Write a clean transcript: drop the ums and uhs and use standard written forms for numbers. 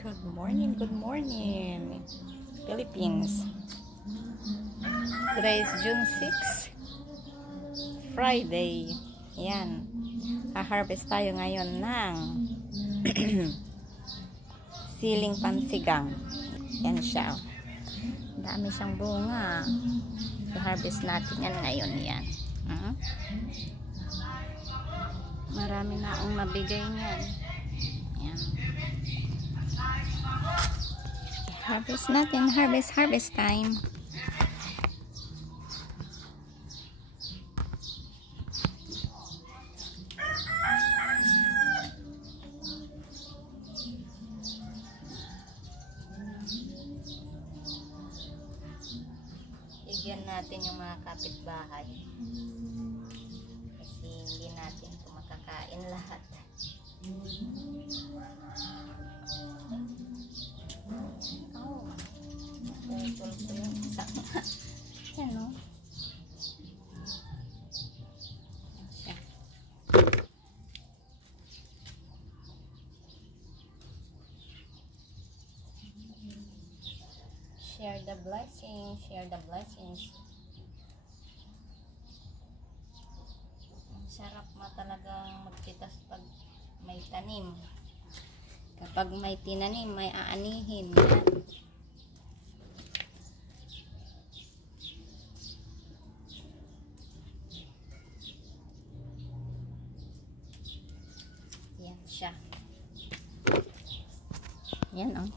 Good morning, Philippines. Today is June 6, Friday. Yan. Ha-harvest tayo ngayon ng siling pansigang. Yan siya. Dami siyang bunga. I-harvest natin yan ngayon. Yan. Marami na akong nabigay niyan. Yan. Harvest natin. Harvest time. Bigyan natin yung mga kapitbahay. Kasi hindi natin ito makakain lahat. Oh, putol ko yung isa. Yan o. Share the blessings. Share the blessings. Sarap talagang magpitas pag may tanim. Kapag may tinanim, may aanihin. Yan siya. Yan oh.